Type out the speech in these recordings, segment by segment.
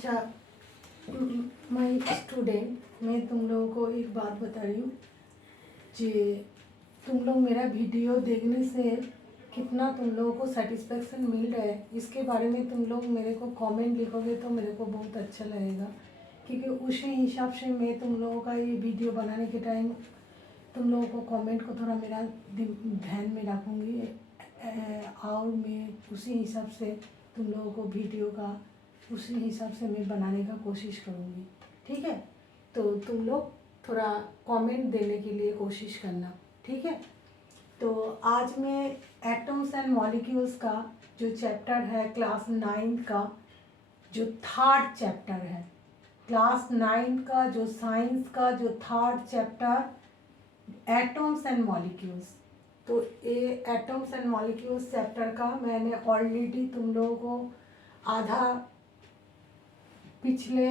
अच्छा, my student, मैं तुम लोगों को एक बात बता रही हूँ कि तुम लोग मेरा वीडियो देखने से कितना तुम लोगों को सेटिस्फेक्शन मिल रहा है, इसके बारे में तुम लोग मेरे को कमेंट लिखोगे तो मेरे को बहुत अच्छा लगेगा, क्योंकि उसी हिसाब से मैं तुम लोगों का ये वीडियो बनाने के टाइम तुम लोगों को कमेंट को थोड़ा मेरा ध्यान में रखूँगी और मैं उसी हिसाब से तुम लोगों को वीडियो का उसी हिसाब से मैं बनाने का कोशिश करूँगी। ठीक है, तो तुम लोग थोड़ा कमेंट देने के लिए कोशिश करना। ठीक है, तो आज मैं एटम्स एंड मॉलिक्यूल्स का जो चैप्टर है क्लास 9 का जो थर्ड चैप्टर है, क्लास 9 का जो साइंस का जो third chapter atoms and molecules, तो ये एटम्स एंड मॉलिक्यूल्स चैप्टर का मैंने ऑलरेडी तुम लोगों को आधा पिछले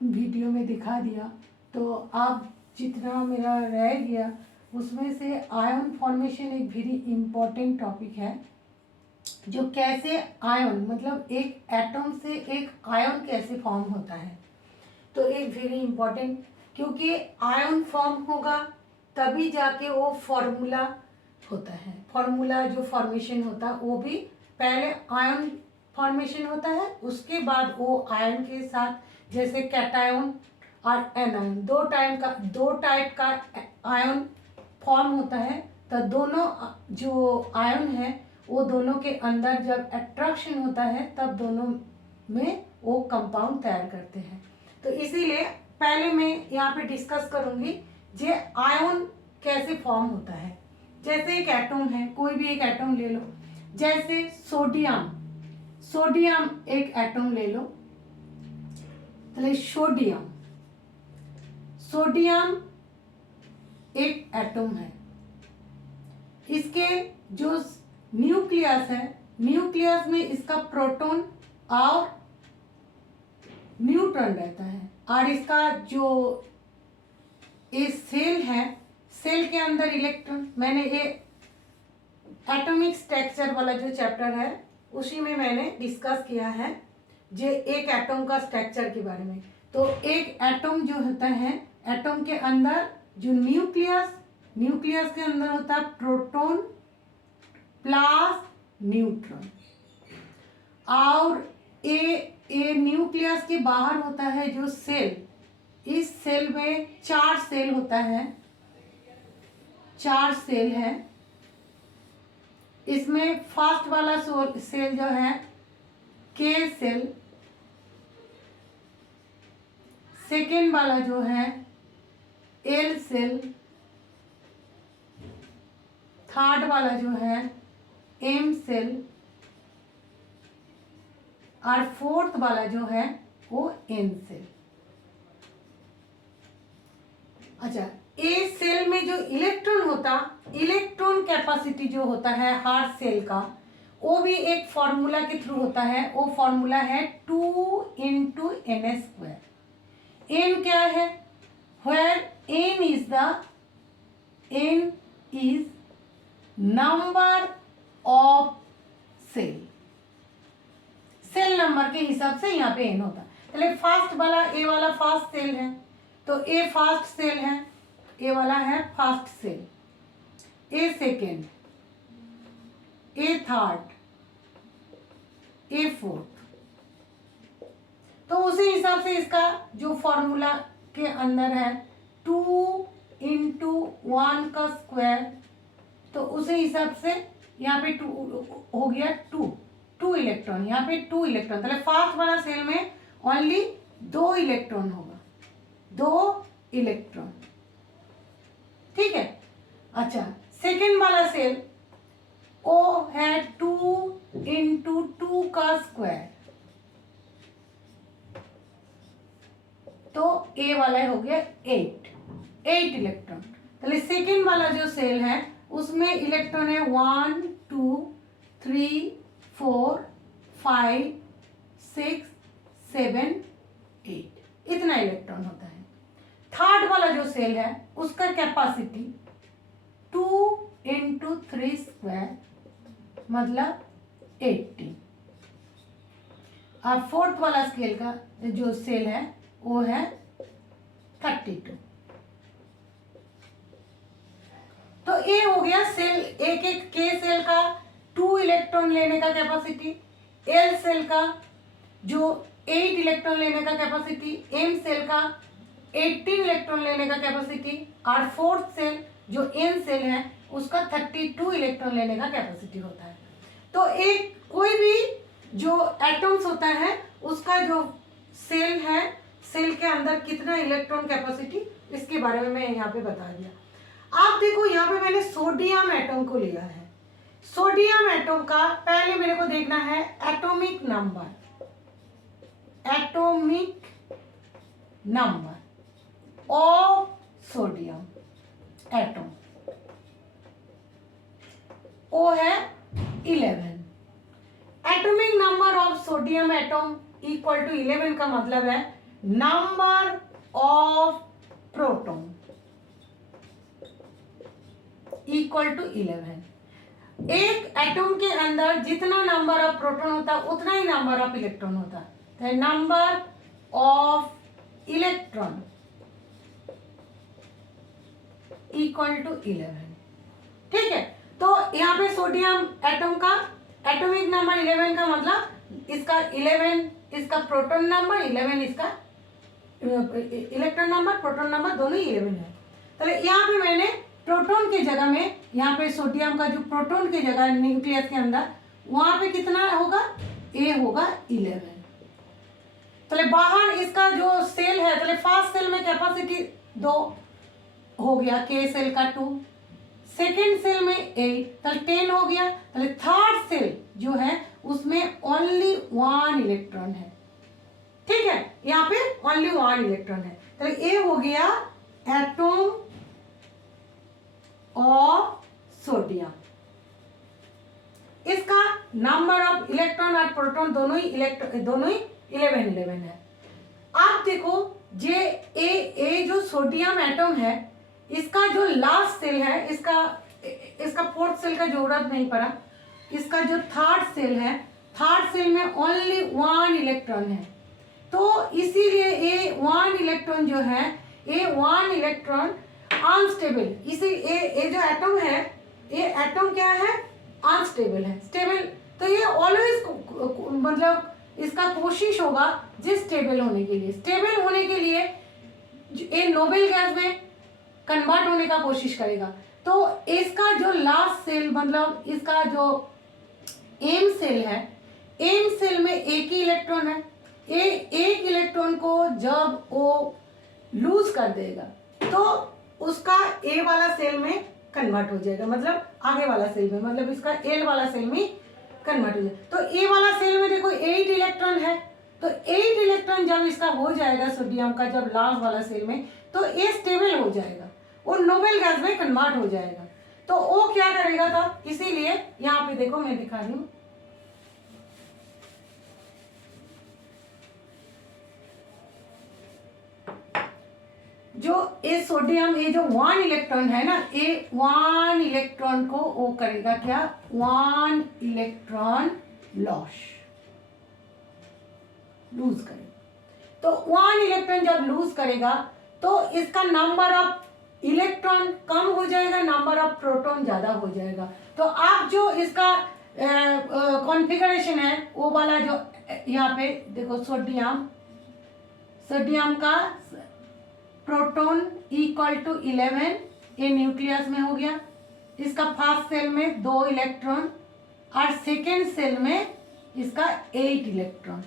वीडियो में दिखा दिया। तो अब जितना मेरा रह गया उसमें से आयन फॉर्मेशन एक वेरी इम्पोर्टेंट टॉपिक है, जो कैसे आयन मतलब एक एटम से एक आयन कैसे फॉर्म होता है। तो एक वेरी इम्पोर्टेंट, क्योंकि आयन फॉर्म होगा तभी जाके वो फॉर्मूला होता है। फॉर्मूला जो फॉर्मेशन होता है वो भी पहले आयन फॉर्मेशन होता है, उसके बाद वो आयन के साथ जैसे कैटायन और एनायन दो टाइप का आयन फॉर्म होता है। तो दोनों जो आयन है वो दोनों के अंदर जब अट्रैक्शन होता है तब दोनों में वो कंपाउंड तैयार करते हैं। तो इसीलिए पहले मैं यहाँ पे डिस्कस करूँगी जे आयन कैसे फॉर्म होता है। जैसे एक एटम है, कोई भी एक एटम ले लो, जैसे सोडियम एक एटम ले लो, चलिए सोडियम एक एटम है। इसके जो न्यूक्लियस है, न्यूक्लियस में इसका प्रोटॉन और न्यूट्रॉन रहता है, और इसका जो ये सेल है, सेल के अंदर इलेक्ट्रॉन, मैंने ये एटॉमिक स्ट्रक्चर वाला जो चैप्टर है उसी में मैंने डिस्कस किया है जो एक एटम का स्ट्रक्चर के बारे में। तो एक एटम जो होता है, एटम के अंदर जो न्यूक्लियस के अंदर होता है प्रोटॉन प्लस न्यूट्रॉन, और ये न्यूक्लियस के बाहर होता है जो सेल, इस सेल में 4 सेल होता है, 4 सेल है। इसमें फर्स्ट वाला सेल जो है के सेल, सेकेंड वाला जो है एल सेल, थर्ड वाला जो है एम सेल, और फोर्थ वाला जो है वो एन सेल। अच्छा, ए सेल में जो इलेक्ट्रॉन कैपेसिटी जो होता है हर सेल का, वो भी एक फॉर्मूला के थ्रू होता है। वो फॉर्मूला है 2 × n²। n क्या है? Where n is number of cell number के हिसाब से यहाँ पे n होता है। चलिए फर्स्ट वाला ए वाला फर्स्ट सेल है, तो ए फर्स्ट सेल है, ए वाला है फर्स्ट सेल, ए सेकेंड, ए थर्ड, ए फोर्थ। तो उसी हिसाब से इसका जो फॉर्मूला के अंदर है 2 × 1², तो उसी हिसाब से यहाँ पे 2 हो गया, 2 इलेक्ट्रॉन, यहाँ पे 2 इलेक्ट्रॉन। तो फर्स्ट वाला सेल में ओनली 2 इलेक्ट्रॉन होगा, 2 इलेक्ट्रॉन। ठीक है। अच्छा, सेकेंड वाला सेल वो है 2 × 2², तो ए वाला हो गया 8 इलेक्ट्रॉन। तो सेकेंड वाला जो सेल है उसमें इलेक्ट्रॉन है 1 2 3 4 5 6 7 8, इतना इलेक्ट्रॉन होता है। थर्ड वाला जो सेल है उसका कैपेसिटी 2 × 3² मतलब 18। और फोर्थ वाला स्केल का जो सेल है वो है 32। तो ये हो गया सेल, एक एक के सेल का 2 इलेक्ट्रॉन लेने का कैपेसिटी, एल सेल का जो 8 इलेक्ट्रॉन लेने का कैपेसिटी, एम सेल का 18 इलेक्ट्रॉन लेने का कैपेसिटी, और फोर्थ सेल जो एन सेल है उसका 32 इलेक्ट्रॉन लेने का कैपेसिटी होता है। तो एक कोई भी जो एटम्स होता है उसका जो सेल है, सेल के अंदर कितना इलेक्ट्रॉन कैपेसिटी, इसके बारे में मैं यहाँ पे बता दिया। आप देखो यहाँ पे मैंने सोडियम एटम को लिया है। सोडियम एटम का पहले मेरे को देखना है atomic number, atomic number of sodium atom, वो है 11। Atomic number of sodium atom equal to 11 का मतलब है number of proton equal to 11। एक एटम के अंदर जितना नंबर ऑफ प्रोटॉन होता है उतना ही नंबर ऑफ इलेक्ट्रॉन होता है। Number of electron equal to 11। ठीक है, तो यहाँ पे सोडियम एटम का एटॉमिक नंबर 11 का मतलब इसका 11 इसका प्रोटॉन नंबर, 11 इसका इलेक्ट्रॉन नंबर, प्रोटॉन नंबर दोनों ही 11 है। तो यहाँ पे मैंने प्रोटॉन की जगह में, यहाँ पे सोडियम का जो प्रोटॉन की जगह न्यूक्लियस के अंदर वहां पे कितना होगा, ए होगा 11। तो बाहर इसका जो सेल है, तो फर्स्ट सेल में कैपेसिटी 2 हो गया, के सेल का 2, सेकेंड सेल में 8, तो 10 हो गया। तो थर्ड सेल जो है उसमें ओनली 1 इलेक्ट्रॉन है। ठीक है, यहाँ पे ओनली 1 इलेक्ट्रॉन है। तो ये हो गया एटॉम ऑफ सोडियम। इसका नंबर ऑफ इलेक्ट्रॉन और प्रोटॉन दोनों ही 11 है। आप देखो ये जो सोडियम एटम है, इसका जो लास्ट सेल है, इसका फोर्थ सेल का जरूरत नहीं पड़ा। इसका जो थर्ड सेल है, थर्ड सेल में ओनली 1 इलेक्ट्रॉन है। तो इसीलिए ये 1 इलेक्ट्रॉन जो है, ये 1 इलेक्ट्रॉन अनस्टेबल, इसी ये जो एटम है, ये एटम क्या है, अनस्टेबल है। स्टेबल तो ये ऑलवेज मतलब इसका कोशिश होगा जी स्टेबल होने के लिए। स्टेबल होने के लिए ये नोबेल गैस में कन्वर्ट होने का कोशिश करेगा। तो इसका जो लास्ट सेल मतलब इसका जो एम सेल है, एम सेल में एक ही इलेक्ट्रॉन है। एक इलेक्ट्रॉन को जब वो लूज कर देगा तो उसका ए वाला सेल में कन्वर्ट हो जाएगा, मतलब आगे वाला सेल में, मतलब इसका एल वाला सेल में कन्वर्ट हो जाएगा। तो ए वाला सेल में देखो 8 इलेक्ट्रॉन है, तो 8 इलेक्ट्रॉन जब इसका हो जाएगा सोडियम का, जब लास्ट वाला सेल में, तो ये स्टेबल हो जाएगा, वो नोबेल गैस में कन्वर्ट हो जाएगा। तो वो क्या करेगा था, इसीलिए यहाँ पे देखो मैं दिखा रही हूँ, जो ये सोडियम, ये जो 1 इलेक्ट्रॉन है ना, ये 1 इलेक्ट्रॉन को वो करेगा क्या, 1 इलेक्ट्रॉन लूज करेगा। तो 1 इलेक्ट्रॉन जब लूज करेगा तो इसका नंबर ऑफ इलेक्ट्रॉन कम हो जाएगा, नंबर ऑफ प्रोटॉन ज्यादा हो जाएगा। तो आप जो इसका कॉन्फ़िगरेशन है वो वाला जो यहाँ पे देखो, सोडियम का प्रोटॉन इक्वल टू 11, ये न्यूक्लियस में हो गया। इसका फर्स्ट सेल में 2 इलेक्ट्रॉन और सेकेंड सेल में इसका 8 इलेक्ट्रॉन।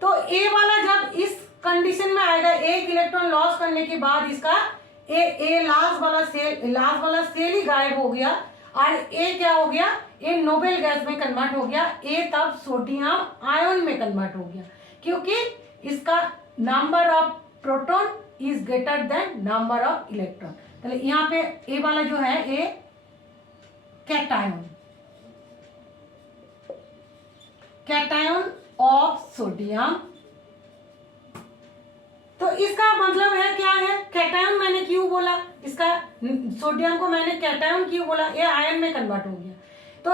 तो ए वाला जब इस कंडीशन में आएगा, 1 इलेक्ट्रॉन लॉस करने के बाद इसका ए लास्ट वाला सेल ही गायब हो गया और ए क्या हो गया, ये नोबेल गैस में कन्वर्ट हो गया। ए तब सोडियम आयन में कन्वर्ट हो गया, क्योंकि इसका number of proton is greater then number of electron. तो यहाँ पे ए वाला जो है ये कैटायन ऑफ सोडियम तो इसका मतलब है क्या है, कैटायन मैंने क्यों बोला, इसका सोडियम को मैंने कैटायन क्यों बोला, ये आयन में कन्वर्ट हो गया। तो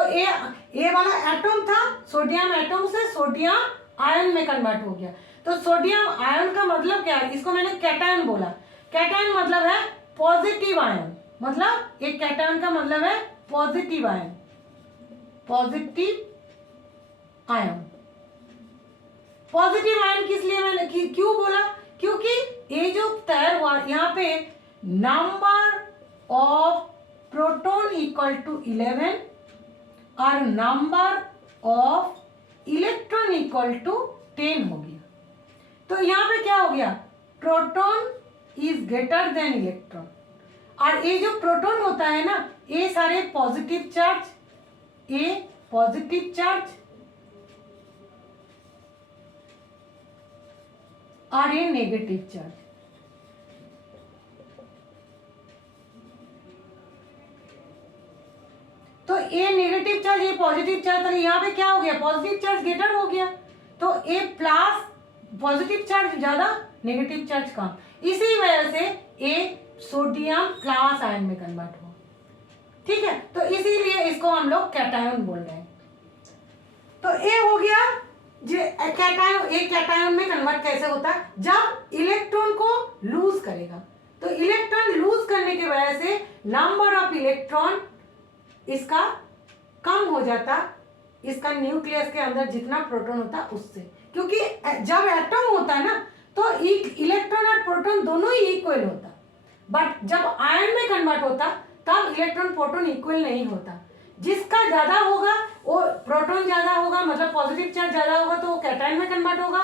ए वाला एटम था, सोडियम एटम से सोडियम आयन में कन्वर्ट हो गया। तो सोडियम आयन का मतलब क्या है, इसको मैंने कैटायन बोला। कैटायन मतलब है पॉजिटिव आयन, मतलब एक कैटायन का मतलब है positive ion, positive ion. Positive ion किस लिए मैंने क्यों बोला, क्योंकि ये जो तैयार हुआ यहाँ पे number of proton equal to 11 और number of electron equal to 10 हो गया। तो यहाँ पे क्या हो गया, proton is greater than electron. और ये जो प्रोटॉन होता है ना, ये सारे पॉजिटिव चार्ज, ये पॉजिटिव चार्ज और ये नेगेटिव चार्ज। तो ये नेगेटिव चार्ज, ये पॉजिटिव चार्ज, तो यहाँ पे क्या हो गया, पॉजिटिव चार्ज ग्रेटर हो गया। तो ए प्लस, पॉजिटिव चार्ज ज्यादा, नेगेटिव चार्ज कम, इसी वजह से ए सोडियम प्लस आयन में कन्वर्ट हुआ। ठीक है, तो इसीलिए इसको हम लोग कैटायन बोल रहे हैं। तो ए हो गया कैटायन। एक कैटायन में कन्वर्ट कैसे होता है, जब इलेक्ट्रॉन को लूज करेगा। तो इलेक्ट्रॉन लूज करने की वजह से नंबर ऑफ इलेक्ट्रॉन इसका कम हो जाता, इसका न्यूक्लियस के अंदर जितना प्रोटॉन होता उससे, क्योंकि जब एटम होता है ना तो इलेक्ट्रॉन और प्रोटॉन दोनों ही इक्वल होता, बट जब आयन में कन्वर्ट होता तब इलेक्ट्रॉन प्रोटॉन इक्वल नहीं होता। जिसका ज्यादा होगा वो प्रोटॉन ज्यादा होगा, मतलब पॉजिटिव चार्ज ज्यादा होगा तो वो कैटायन में कन्वर्ट होगा,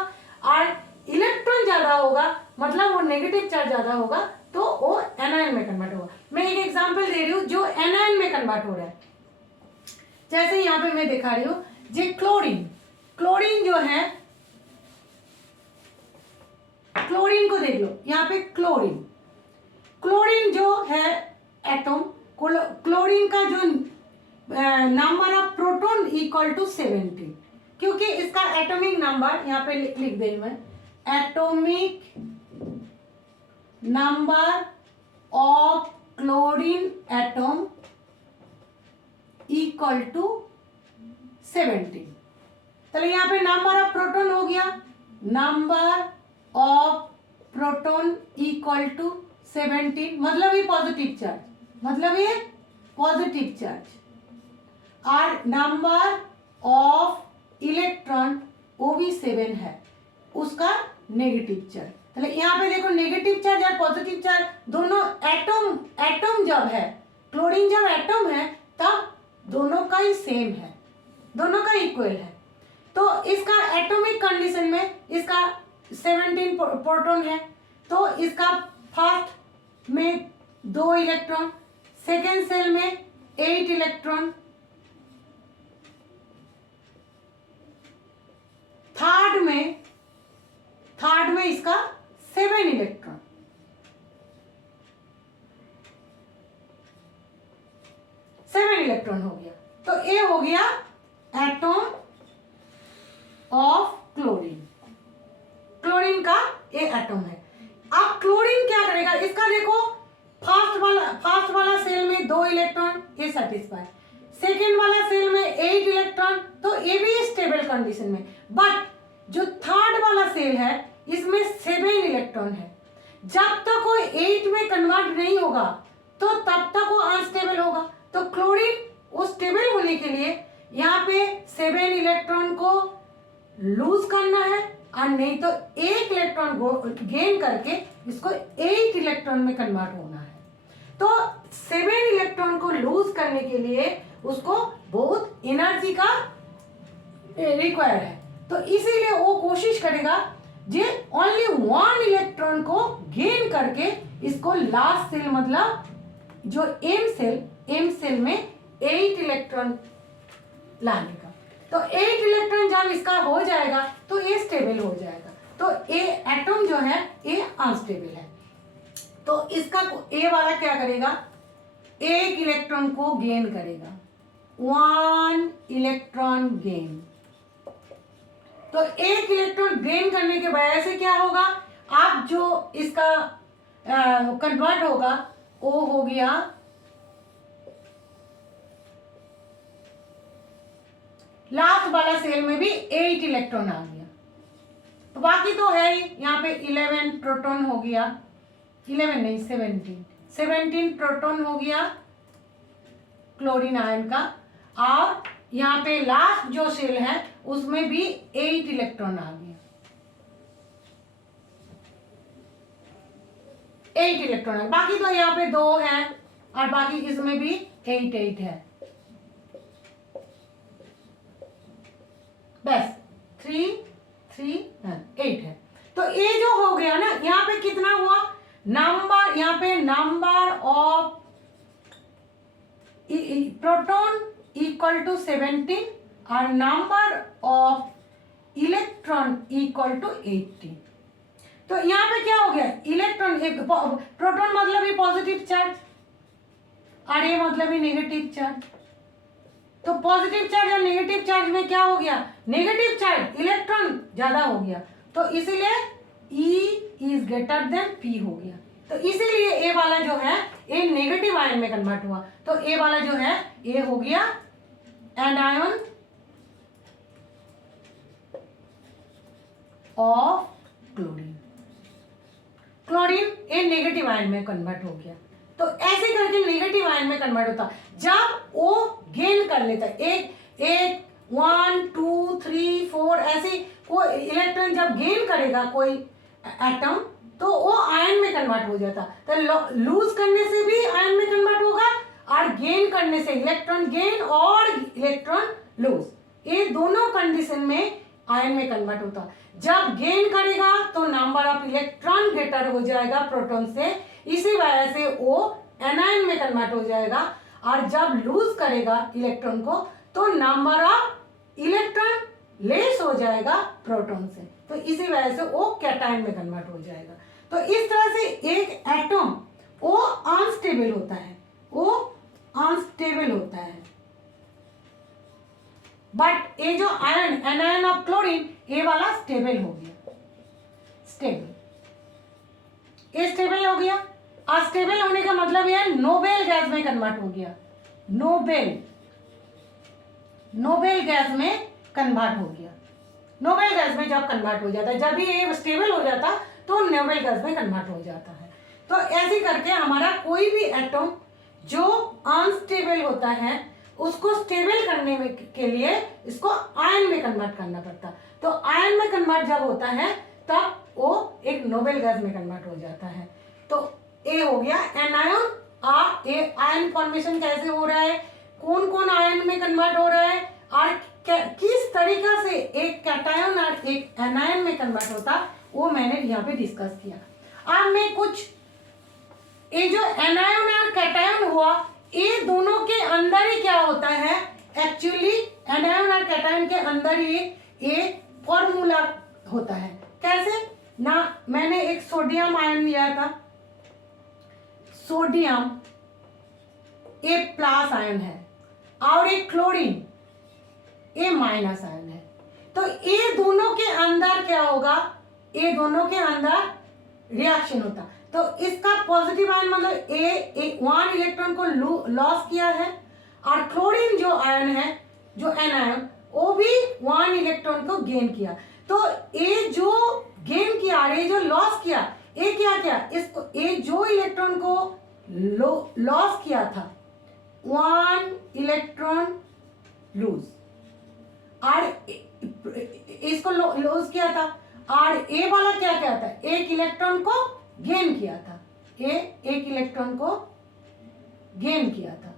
और इलेक्ट्रॉन ज्यादा होगा मतलब वो नेगेटिव चार्ज ज्यादा होगा तो वो एनायन में कन्वर्ट होगा। मैं एक एग्जांपल दे रही हूँ जो एनायन में कन्वर्ट हो रहा है। जैसे यहाँ पे मैं दिखा रही हूँ, जे क्लोरीन, क्लोरीन जो है, क्लोरीन को देख लो, यहाँ पे क्लोरीन, क्लोरीन जो है एटम, क्लोरीन का जो number of proton equal to 17, क्योंकि इसका एटॉमिक नंबर यहाँ पे लिख दे मैं, atomic number of chlorine atom equal to 17। चलो यहाँ पे नंबर ऑफ प्रोटॉन हो गया, number of proton equal to 17, मतलब ये पॉजिटिव चार्ज, मतलब ये पॉजिटिव चार्ज, और नंबर ऑफ इलेक्ट्रॉन वो भी 7 है, उसका नेगेटिव चार्ज। तो यहाँ पे देखो नेगेटिव चार्ज और पॉजिटिव चार्ज दोनों एटम जब है, क्लोरीन जब एटम है तब दोनों का ही सेम है, दोनों का इक्वल है। तो इसका एटॉमिक कंडीशन में इसका 17 प्रोटॉन है, तो इसका फर्स्ट में 2 इलेक्ट्रॉन, सेकेंड सेल में 8 इलेक्ट्रॉन, थर्ड में इसका 7 इलेक्ट्रॉन, 7 इलेक्ट्रॉन हो गया। तो ये हो गया एटॉम ऑफ क्लोरीन, क्लोरीन का ये एटम है। अब क्लोरीन क्या करेगा, इसका देखो फर्स्ट वाला सेल में 2 इलेक्ट्रॉन, ये सेटिस्फाई, सेकेंड वाला सेल में 8 इलेक्ट्रॉन, तो ये भी स्टेबल कंडीशन में, बट जो थर्ड वाला सेल है इसमें 7 इलेक्ट्रॉन है। जब तक वो 8 में कन्वर्ट नहीं होगा तो तब तक वो अनस्टेबल होगा। तो क्लोरीन वो स्टेबल होने के लिए यहाँ पे 7 इलेक्ट्रॉन को लूज करना है, और नहीं तो 1 इलेक्ट्रॉन गेन करके इसको 8 इलेक्ट्रॉन में कन्वर्ट होना है। तो 7 इलेक्ट्रॉन को लूज करने के लिए उसको बहुत एनर्जी का रिक्वायर है, तो इसीलिए वो कोशिश करेगा जे ओनली 1 इलेक्ट्रॉन को गेन करके इसको लास्ट सेल, मतलब जो एम सेल में 8 इलेक्ट्रॉन लाने का। तो 8 इलेक्ट्रॉन जब इसका हो जाएगा तो ये स्टेबल हो जाएगा। तो ये एटम जो है ये अनस्टेबल है, तो इसका ए वाला क्या करेगा, 1 इलेक्ट्रॉन को गेन करेगा, 1 इलेक्ट्रॉन गेन। तो 1 इलेक्ट्रॉन गेन करने के वजह से क्या होगा, अब जो इसका कन्वर्ट होगा वो हो गया लास्ट वाला सेल में भी 8 इलेक्ट्रॉन आ गया। तो बाकी तो है ही, यहाँ पे 11 प्रोटॉन हो गया, 11 नहीं 17 प्रोटॉन हो गया क्लोरीन आयन का, और यहाँ पे लास्ट जो सेल है उसमें भी 8 इलेक्ट्रॉन आ गया, 8 इलेक्ट्रॉन है। बाकी तो यहाँ पे 2 है और बाकी इसमें भी 8 है, बस 3 8 है। तो ये जो हो गया ना, यहाँ पे कितना हुआ नंबर, यहाँ पे number of proton equal to 17 और number of electron equal to 18। तो यहाँ पे क्या हो गया, इलेक्ट्रॉन, एक प्रोटॉन मतलब ही पॉजिटिव चार्ज और ये मतलब ही नेगेटिव चार्ज। तो पॉजिटिव चार्ज और नेगेटिव चार्ज में क्या हो गया, नेगेटिव चार्ज इलेक्ट्रॉन ज्यादा हो गया, तो इसीलिए E is greater then P हो गया। तो इसीलिए ए वाला जो है ये नेगेटिव आयन में कन्वर्ट हुआ। तो ए वाला जो है ये हो गया एनायन ऑफ क्लोरीन। क्लोरीन ये नेगेटिव आयन में कन्वर्ट हो गया। तो ऐसे करके नेगेटिव आयन में कन्वर्ट होता, जब वो गेन कर लेता है, एक 1 2 3 4 ऐसे कोई इलेक्ट्रॉन जब गेन करेगा कोई एटम, तो वो आयन में कन्वर्ट हो जाता। तो लूज करने से भी आयन में कन्वर्ट होगा और गेन करने से, इलेक्ट्रॉन गेन और इलेक्ट्रॉन लूज, ये दोनों कंडीशन में आयन में कन्वर्ट होता। जब गेन करेगा तो नंबर ऑफ इलेक्ट्रॉन ग्रेटर हो जाएगा प्रोटॉन से, इसी वजह से वो एनायन में कन्वर्ट हो जाएगा, और जब लूज करेगा इलेक्ट्रॉन को तो नंबर ऑफ इलेक्ट्रॉन लेस हो जाएगा प्रोटॉन से, तो इसी वजह से वो कैटायन में कन्वर्ट हो जाएगा। तो इस तरह से एक एटम वो अनस्टेबल होता है, वो अनस्टेबल होता है। बट ये जो आयन, एनायन ऑफ क्लोरीन, ये वाला स्टेबल हो गया, स्टेबल, ये स्टेबल हो गया। और स्टेबल होने का मतलब ये नोबेल गैस में कन्वर्ट हो गया, नोबेल गैस में कन्वर्ट हो गया। नोबेल गैस में जब कन्वर्ट हो जाता है, जब भी ये स्टेबल हो जाता तो नोबेल गैस में कन्वर्ट हो जाता है। तो ऐसे करके हमारा कोई भी एटम जो अनस्टेबल होता है उसको स्टेबल करने में के लिए इसको आयन में कन्वर्ट करना पड़ता। तो आयन में कन्वर्ट जब होता है तब वो एक नोबेल गैस में कन्वर्ट हो जाता है। तो ये हो गया एनायन। और ये आयन फॉर्मेशन कैसे हो रहा है, कौन कौन आयन में कन्वर्ट हो रहा है और किस तरीका से एक कैटायन और एक एनायन में कन्वर्ट होता, वो मैंने यहाँ पे डिस्कस किया। अब मैं कुछ ये जो एनायन और कैटायन हुआ, ये दोनों के अंदर ही क्या होता है, एक्चुअली एनायन और कैटायन के अंदर ही एक फॉर्मूला होता है। कैसे ना, मैंने एक सोडियम आयन लिया था, सोडियम ये प्लस आयन है और एक क्लोरीन ये माइनस आयन है। तो ये दोनों के अंदर क्या होगा, ये दोनों के अंदर रिएक्शन होता। तो इसका पॉजिटिव आयन मतलब ए 1 इलेक्ट्रॉन को लॉस किया है, और क्लोरीन जो आयन है, जो एनायन, वो भी 1 इलेक्ट्रॉन को गेन किया। तो ये जो गेन किया और ये जो लॉस किया, ये क्या किया, इसको ये जो इलेक्ट्रॉन को लॉस किया था 1 इलेक्ट्रॉन लूज, और इसको लूज किया था, और ए वाला क्या किया था, 1 इलेक्ट्रॉन को गेन किया था, ये 1 इलेक्ट्रॉन को गेन किया था,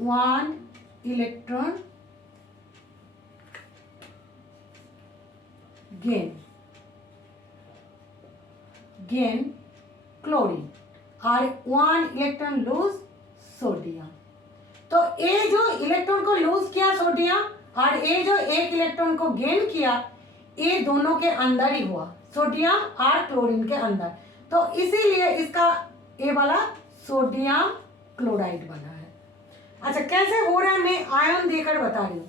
1 इलेक्ट्रॉन गेन क्लोरीन और 1 इलेक्ट्रॉन लूज सोडियम। तो ये जो इलेक्ट्रॉन को लूज किया सोडियम और ये जो 1 इलेक्ट्रॉन को गेन किया, ये दोनों के अंदर ही हुआ, सोडियम और क्लोरीन के अंदर। तो इसीलिए इसका ये वाला सोडियम क्लोराइड बना है। अच्छा, कैसे हो रहा है मैं आयन देकर बता रही हूं।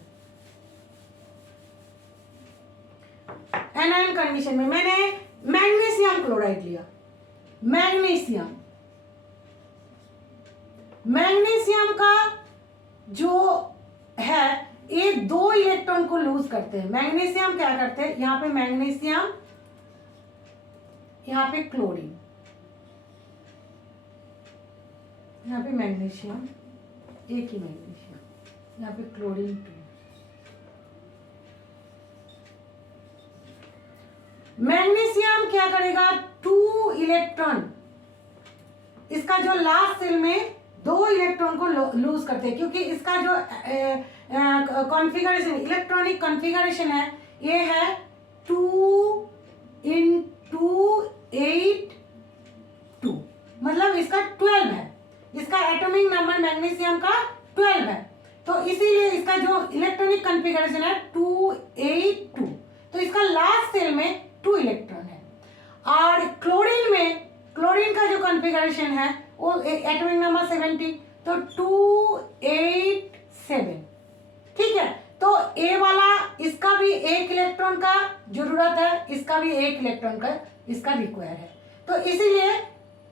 एनायन कंडीशन में मैंने मैग्नीशियम क्लोराइड लिया, मैग्नीशियम का जो है ये 2 इलेक्ट्रॉन को लूज करते हैं। मैग्नीशियम क्या करते हैं, यहाँ पे मैग्नीशियम, यहाँ पे क्लोरीन, यहाँ पे मैग्नीशियम, एक ही मैग्नीशियम, यहाँ पे क्लोरीन 2। मैग्नीशियम क्या करेगा, 2 इलेक्ट्रॉन, इसका जो लास्ट सेल में 2 इलेक्ट्रॉन को लूज करते हैं, क्योंकि इसका जो कॉन्फ़िगरेशन, इलेक्ट्रॉनिक कॉन्फ़िगरेशन है, ये है 2 × 8 2, मतलब इसका 12 है, इसका एटॉमिक नंबर मैग्नीशियम का 12 है, तो इसीलिए इसका जो इलेक्ट्रॉनिक कॉन्फ़िगरेशन है 2 8 2, तो इसका लास्ट सेल में 2 इलेक्ट्रॉन है। और क्लोरीन में, क्लोरीन का जो कॉन्फ़िगरेशन है वो एटॉमिक नंबर 70, तो 2 8 7, ठीक है। तो ए वाला, इसका भी 1 इलेक्ट्रॉन का जरूरत है, इसका भी 1 इलेक्ट्रॉन का इसका रिक्वायर है, तो इसीलिए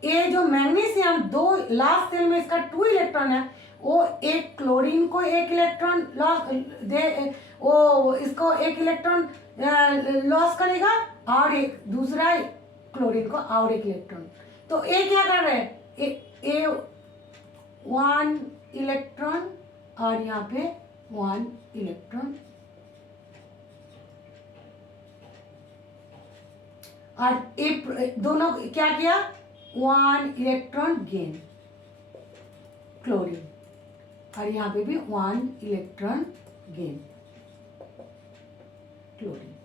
ये जो मैग्नीशियम 2 लास्ट सेल में इसका 2 इलेक्ट्रॉन है, वो एक क्लोरीन को 1 इलेक्ट्रॉन लॉस दे, वो इसको 1 इलेक्ट्रॉन लॉस करेगा, और एक दूसरा क्लोरीन को और 1 इलेक्ट्रॉन। तो ए क्या कर रहे हैं, ए 1 इलेक्ट्रॉन और यहाँ पे 1 इलेक्ट्रॉन, और ए दोनों क्या किया, 1 इलेक्ट्रॉन गेन क्लोरीन, और यहाँ पे भी 1 इलेक्ट्रॉन गेन क्लोरीन।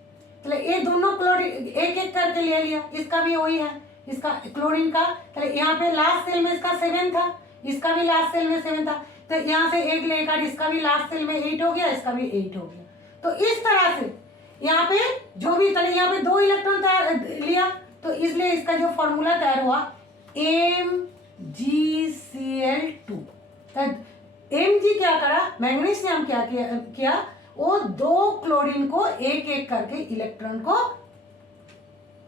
चलो ये दोनों क्लोरीन एक एक करके ले लिया, इसका भी वही है, इसका क्लोरीन का, चलो यहाँ पे लास्ट सेल में इसका 7 था, इसका भी लास्ट सेल में 7 था, तो यहाँ से 1 लेकर इसका भी लास्ट सेल में 8 हो गया, इसका भी 8 हो गया। तो इस तरह से यहाँ पे जो भी तले, यहाँ पे 2 इलेक्ट्रॉन लिया, तो इसलिए इसका जो फॉर्मूला तैयार हुआ MgCl2। तो Mg क्या करा, मैग्नीशियम क्या किया, वो 2 क्लोरीन को एक एक करके इलेक्ट्रॉन को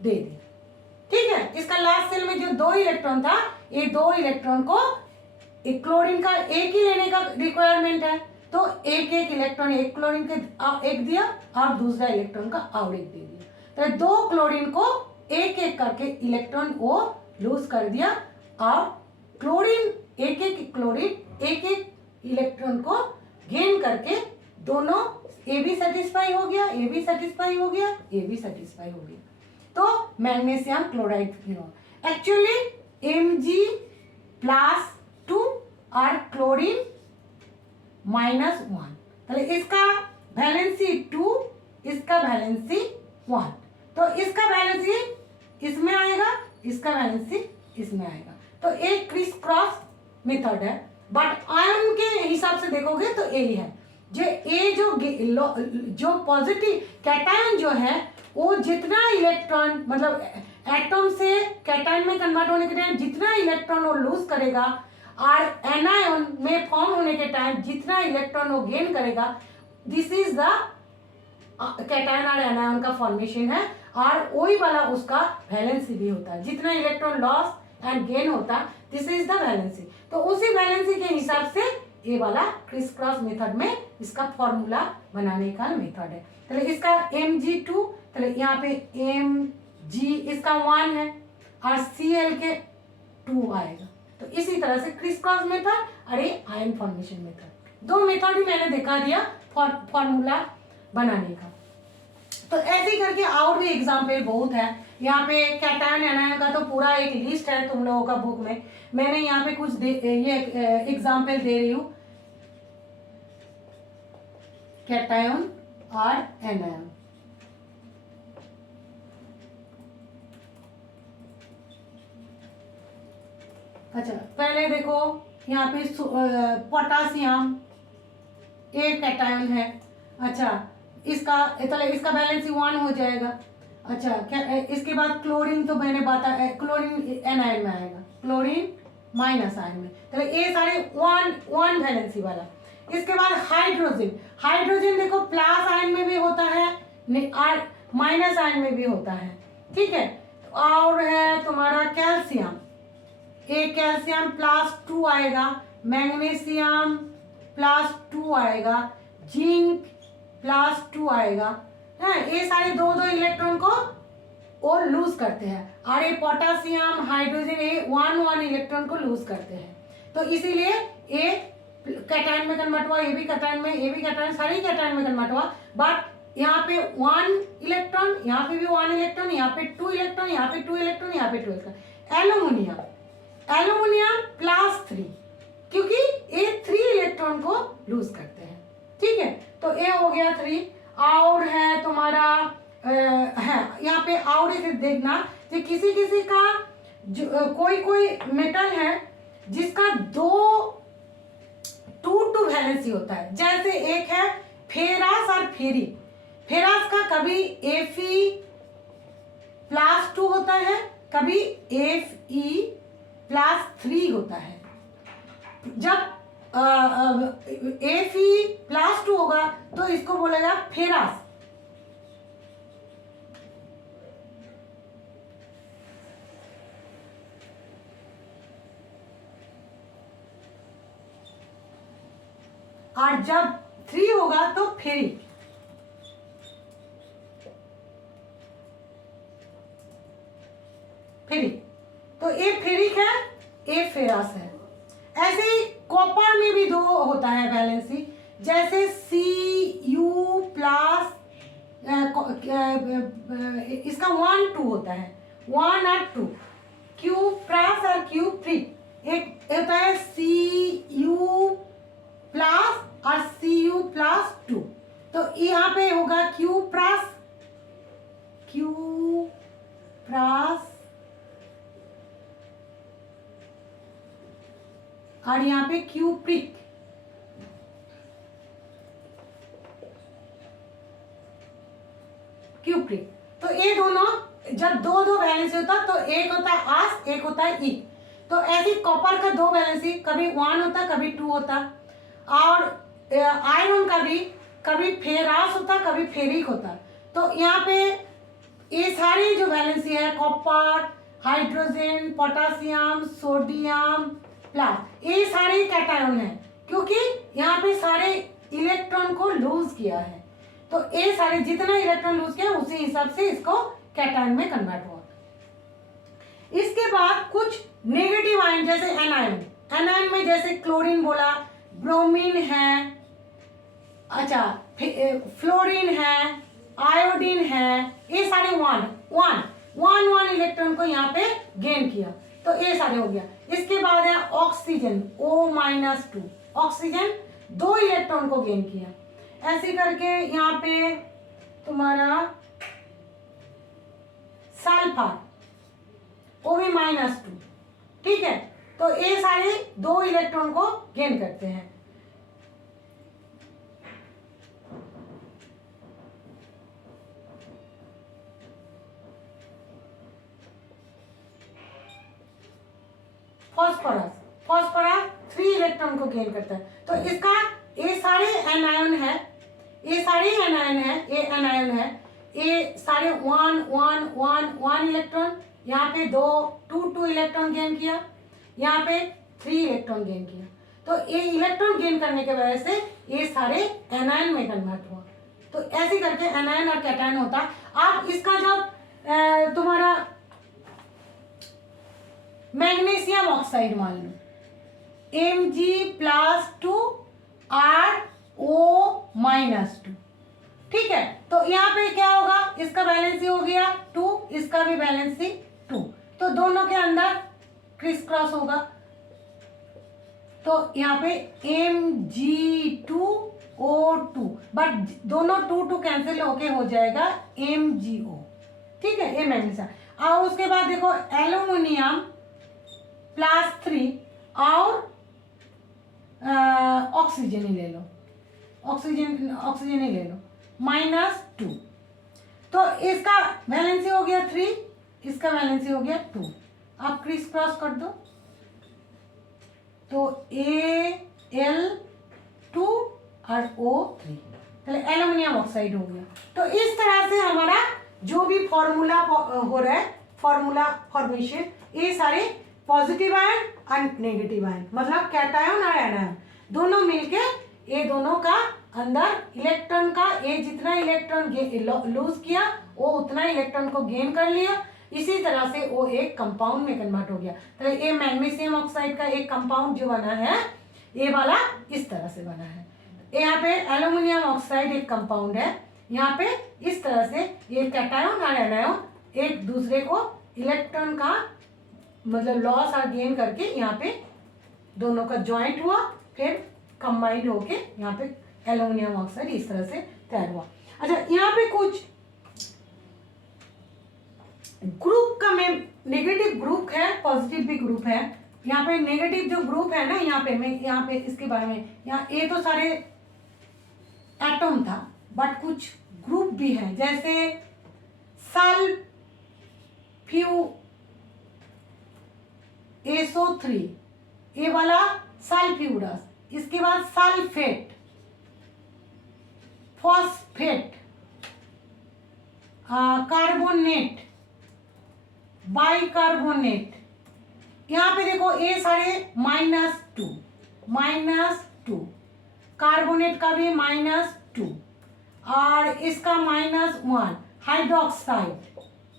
दे दिया, ठीक है। इसका लास्ट सेल में जो 2 इलेक्ट्रॉन था, ये 2 इलेक्ट्रॉन को एक क्लोरीन का एक ही लेने का रिक्वायरमेंट है, तो एक एक इलेक्ट्रॉन, एक क्लोरीन के एक दिया और दूसरा इलेक्ट्रॉन का और एक दे दिया, तो 2 क्लोरीन को एक एक करके इलेक्ट्रॉन वो लूज कर दिया, और क्लोरीन एक एक क्लोरीन एक एक इलेक्ट्रॉन को गेन करके दोनों ए भी सेटिस्फाई हो गया, ए भी सेटिस्फाई हो गया, ए भी सेटिस्फाई हो गया, तो मैग्नीशियम क्लोराइड एक्चुअली Mg+2 और क्लोरीन -1, तो इसका वैलेंसी 2, इसका वैलेंसी 1, तो इसका वैलेंसी इसमें आएगा, इसका वैलेंसी इसमें आएगा, तो एक क्रिस क्रॉस मेथड है, बट आयन के हिसाब से देखोगे तो यही है। जो पॉजिटिव कैटायन जो है, वो जितना इलेक्ट्रॉन, मतलब एटम से कैटायन में कन्वर्ट होने के टाइम जितना इलेक्ट्रॉन वो लूज करेगा, और एनायन में फॉर्म होने के टाइम जितना इलेक्ट्रॉन वो गेन करेगा, दिस इज द कैटायन और एनायन का फॉर्मेशन है, और वही वाला उसका वैलेंसी भी होता है, जितना इलेक्ट्रॉन लॉस एंड गेन होता, दिस इज द वैलेंसी। तो उसी वैलेंसी के हिसाब से ये वाला क्रिस क्रॉस मेथड में इसका फॉर्मूला बनाने का मेथड है। तो इसका Mg2, तो यहाँ पे Mg इसका 1 है और Cl के 2 आएगा, तो इसी तरह से क्रिस क्रॉस मेथड और ये आयन फॉर्मेशन मेथड, 2 मेथड ही मैंने दिखा दिया फॉर्मूला बनाने का। तो ऐसे ही करके और भी एग्जाम्पल बहुत है, यहाँ पे कैटायन एनायन का तो पूरा एक लिस्ट है तुम लोगों का बुक में, मैंने यहाँ पे कुछ ये एग्जाम्पल दे रही हूँ, कैटायन और एनायन। अच्छा पहले देखो यहाँ पे पोटासियम एक कैटायन है, अच्छा इसका बैलेंस 1 हो जाएगा। अच्छा क्या इसके बाद क्लोरीन, तो मैंने बताया क्लोरीन एनायन में आएगा, क्लोरीन माइनस आयन में, तो ये सारे 1 वैलेंसी वाला। इसके बाद हाइड्रोजन देखो प्लस आयन में भी होता है और माइनस आयन में भी होता है, ठीक है। और है तुम्हारा कैल्शियम, एक कैल्शियम +2 आएगा, मैग्नीशियम +2 आएगा, जिंक +2 आएगा, है। ये सारे दो दो इलेक्ट्रॉन को और लूज करते हैं, और ये पोटासियम हाइड्रोजन ये 1 इलेक्ट्रॉन को लूज करते हैं। तो इसीलिए ये कैटायन में कन्वर्ट हुआ, ये भी कैटायन में, ये भी कैटायन, सारे कैटायन में कन्वर्ट हुआ। बट यहाँ पे 1 इलेक्ट्रॉन, यहाँ पे भी 1 इलेक्ट्रॉन, यहाँ पे 2 इलेक्ट्रॉन, यहाँ पे 2 इलेक्ट्रॉन, यहाँ पे 2 इलेक्ट्रॉन। एल्यूमिनियम, एल्यूमिनियम +3, क्योंकि ये 3 इलेक्ट्रॉन को लूज करते हैं, ठीक है। तो ये हो गया 3। और है तुम्हारा है यहाँ पे और एक देखना कि किसी किसी का कोई कोई मेटल है जिसका 2 वैलेंसी होता है। जैसे एक है फेरस और फेरी। फेरस का कभी Fe+2 होता है, कभी Fe+3 होता है। जब Fe+2 होगा तो इसको बोलेगा फेरस। और जब 3 होगा तो फेरिक। फेरिक, तो ये फेरिक है, ये फेरस है। ऐसे ही कॉपर में भी 2 होता है वैलेंसी, जैसे Cu+, इसका 1 2 होता है, 1 और 2, Q+ और Q3। एक होता है Cu+ और Cu+2। तो यहाँ पे होगा Q+, और यहाँ पे Q'। तो ये दोनों जब दो दो वैलेंसी होता तो एक होता है आस, एक होता है ई। तो ऐसी कॉपर का 2 वैलेंसी, कभी 1 होता कभी 2 होता। और आयरन का भी कभी फेरस होता कभी फेरिक होता। तो यहाँ पे ये सारी जो वैलेंसी है copper, hydrogen, potassium, sodium plus, ये सारे कैटायन है, क्योंकि यहाँ पे सारे इलेक्ट्रॉन को लूज किया है। तो ये सारे जितना इलेक्ट्रॉन लूज किया उसी हिसाब से इसको कैटायन में कन्वर्ट हुआ। इसके बाद कुछ नेगेटिव आयन जैसे एनायन। एनायन में जैसे क्लोरीन बोला, ब्रोमीन है, अच्छा फ्लोरीन है, आयोडीन है, ये सारे 1 इलेक्ट्रॉन को यहाँ पे गेन किया। तो ये सारे हो गया। इसके बाद है ऑक्सीजन, O-2, ऑक्सीजन 2 इलेक्ट्रॉन को गेन किया। ऐसे करके यहाँ पे तुम्हारा सल्फर, वो भी -2, ठीक है। तो ये सारे 2 इलेक्ट्रॉन को गेन करते हैं। फॉस्फोरस 3 इलेक्ट्रॉन को गेन करता है। तो इसका ये सारे एनायन है, ये सारे एनायन है, ये एनायन है, ये सारे 1 इलेक्ट्रॉन, यहाँ पे 2 इलेक्ट्रॉन गेन किया, यहाँ पे 3 इलेक्ट्रॉन गेन किया। तो ये इलेक्ट्रॉन गेन करने के वजह से ये सारे एनायन में कन्वर्ट हुआ। तो ऐसे करके एनायन और कैटायन होता। आप इसका जब तुम्हारा मैग्नीशियम ऑक्साइड मान लो, Mg+2 O-2, ठीक है। तो यहाँ पे क्या होगा, इसका वैलेंसी हो गया 2, इसका भी वैलेंसी 2, तो दोनों के अंदर क्रिस क्रॉस होगा। तो यहाँ पे Mg2O2, बट दोनों 2 कैंसिल होके हो जाएगा MgO, ठीक है। ये मैग्नीशियम। और उसके बाद देखो एल्यूमिनियम +3 और ऑक्सीजन ही ले लो, ऑक्सीजन ही ले लो, -2। तो इसका वैलेंसी हो गया 3, इसका वैलेंसी हो गया 2। आप क्रिस क्रॉस कर दो तो Al2 और O3, चलिए एल्यूमिनियम ऑक्साइड हो गया। तो इस तरह से हमारा जो भी फॉर्मूला हो रहा है, फॉर्मूला फॉर्मेशन, ये सारे पॉजिटिव आयन और नेगेटिव आयन, मतलब कैटायन और एनायन दोनों मिलके ये दोनों का अंदर इलेक्ट्रॉन का, ये जितना इलेक्ट्रॉन लूज किया वो उतना इलेक्ट्रॉन को गेन कर लिया, इसी तरह से वो एक कंपाउंड में कन्वर्ट हो गया। तो ये मैग्नीशियम ऑक्साइड का एक कंपाउंड जो बना है ये वाला इस तरह से बना है। यहाँ पे एल्यूमिनियम ऑक्साइड एक कंपाउंड है, यहाँ पे इस तरह से ये कैटायन और एनायन एक दूसरे को इलेक्ट्रॉन का मतलब लॉस और गेन करके यहाँ पे दोनों का जॉइंट हुआ, फिर कंबाइंड होके यहाँ पे एल्यूमिनियम ऑक्साइड इस तरह से तैयार हुआ। अच्छा, यहाँ पे कुछ ग्रुप का में नेगेटिव ग्रुप है, पॉजिटिव भी ग्रुप है। यहाँ पे नेगेटिव जो ग्रुप है ना, यहाँ पे मैं यहाँ पे इसके बारे में, यहाँ ये तो सारे एटम था, बट कुछ ग्रुप भी है, जैसे SO3 ये वाला सल्फ्यूरस, इसके बाद सल्फेट, फॉस्फेट, कार्बोनेट, बाइकार्बोनेट। यहाँ पे देखो ये सारे -2, कार्बोनेट का भी -2 और इसका -1, हाइड्रोक्साइड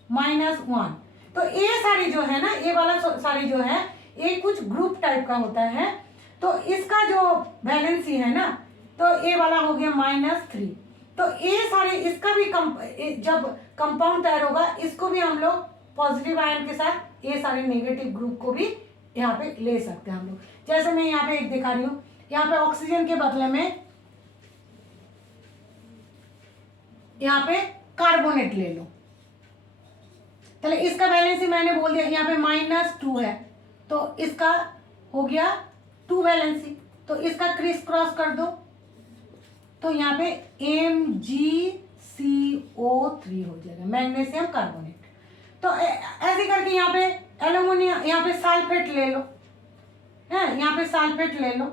-1। तो ये सारे जो है ना, ये वाला सारे जो है ये कुछ ग्रुप टाइप का होता है। तो इसका जो वैलेंसी है ना, तो ये वाला हो गया -3। तो ये सारे इसका भी जब कंपाउंड तैयार होगा इसको भी हम लोग पॉजिटिव आयन के साथ ये सारे नेगेटिव ग्रुप को भी यहाँ पे ले सकते हैं हम लोग। जैसे मैं यहाँ पे एक दिखा रही हूँ, यहाँ पे ऑक्सीजन के बदले में यहाँ पे कार्बोनेट ले लो। चले, इसका वैलेंसी मैंने बोल दिया, यहाँ पे -2 है, तो इसका हो गया 2 वैलेंसी। तो इसका क्रिस क्रॉस कर दो, तो यहाँ पे MgCO3 हो जाएगा, मैग्नीशियम कार्बोनेट। तो ऐसे करके यहाँ पे एल्यूमिनियम, यहाँ पे सल्फेट ले लो, है यहाँ पे सल्फेट ले लो,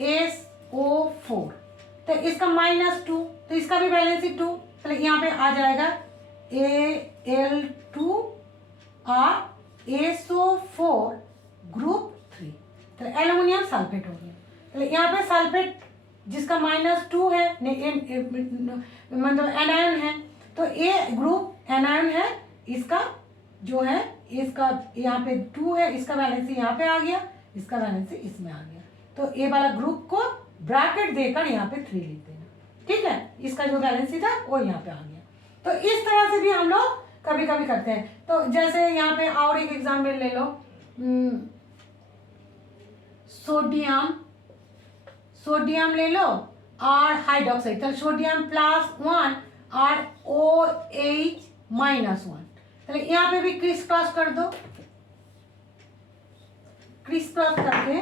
SO4, तो इसका -2, तो इसका भी वैलेंसी 2, तो यहाँ पे आ जाएगा Al2 और SO4 ग्रुप 3, तो एल्यूमिनियम सल्फेट हो गया। तो यहाँ पे सल्फेट जिसका -2 है, मतलब एनायन है, तो ये ग्रुप एनायन है, इसका जो है इसका यहाँ पे 2 है, इसका वैलेंसी यहाँ पे आ गया, इसका वैलेंसी इसमें आ गया। तो ये वाला ग्रुप को ब्रैकेट देकर यहाँ पे 3 लिख देना, ठीक है। इसका जो वैलेंसी था वो यहाँ पे आ गया। तो इस तरह से भी हम लोग कभी कभी करते हैं। तो जैसे यहाँ पे और एक एग्जाम्पल ले लो, सोडियम ले लो और हाइड्रोक्साइड, तो सोडियम +1 और OH -1। चलिए यहाँ पे भी क्रिस क्रॉस कर दो, क्रिस क्रॉस करके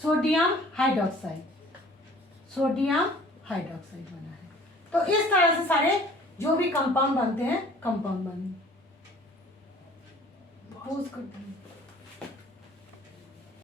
सोडियम हाइड्रोक्साइड बना है। तो इस तरह से सारे जो भी कंपाउंड बनते हैं, कंपाउंड बन।